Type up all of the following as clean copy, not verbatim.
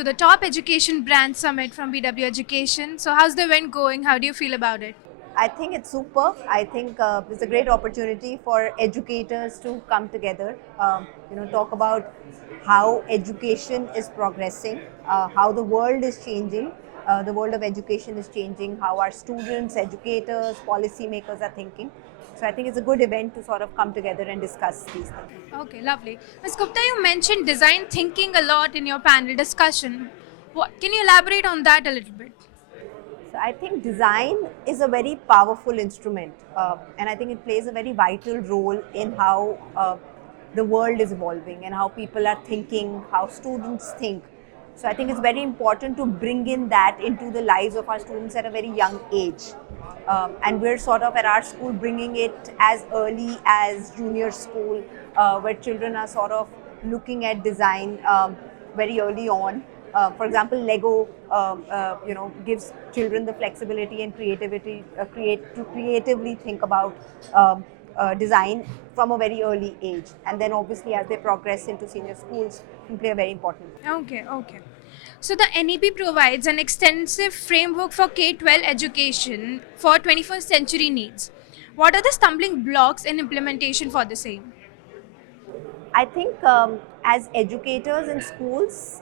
to the Top Education Brand Summit from BW Education. So, how's the event going? How do you feel about it? I think it's super. I think it's a great opportunity for educators to come together, talk about how education is progressing, how the world is changing, the world of education is changing, how our students, educators, policymakers are thinking. So I think it's a good event to sort of come together and discuss these things. Okay, lovely. Ms. Gupta, you mentioned design thinking a lot in your panel discussion. Can you elaborate on that a little bit? So I think design is a very powerful instrument, and I think it plays a very vital role in how the world is evolving and how people are thinking, how students think. So I think it's very important to bring in that into the lives of our students at a very young age. And we're sort of at our school bringing it as early as junior school, where children are sort of looking at design very early on. For example, Lego, gives children the flexibility and creativity to creatively think about design from a very early age, and then obviously as they progress into senior schools, can play a very important role. Okay. So, the NEP provides an extensive framework for K 12 education for 21st century needs. What are the stumbling blocks in implementation for the same? I think as educators in schools,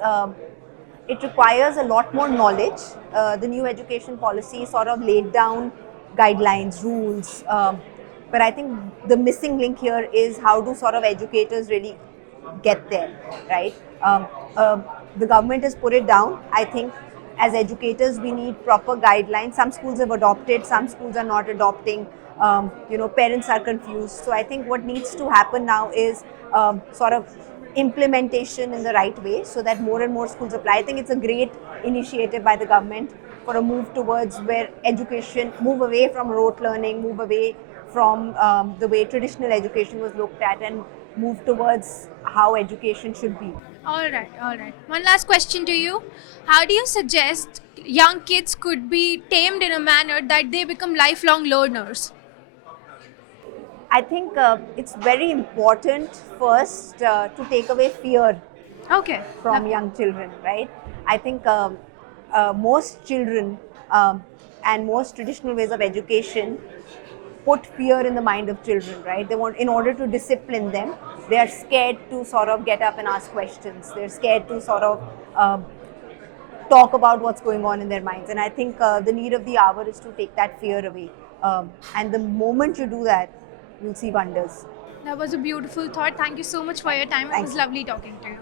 it requires a lot more knowledge. The new education policy sort of laid down guidelines, rules, but I think the missing link here is how do sort of educators really get there, right? The government has put it down. I think as educators, we need proper guidelines. Some schools have adopted, some schools are not adopting. Parents are confused. So I think what needs to happen now is sort of implementation in the right way so that more and more schools apply. I think it's a great initiative by the government for a move towards where education, move away from rote learning, move away from the way traditional education was looked at, and move towards how education should be. All right. One last question to you. How do you suggest young kids could be tamed in a manner that they become lifelong learners? I think it's very important first to take away fear Okay. from young children, right? I think most children and most traditional ways of education put fear in the mind of children, right? They want, in order to discipline them, they are scared to sort of get up and ask questions. They're scared to sort of talk about what's going on in their minds. And I think the need of the hour is to take that fear away. And the moment you do that, you'll see wonders. That was a beautiful thought. Thank you so much for your time. It Thank was you. lovely talking to you.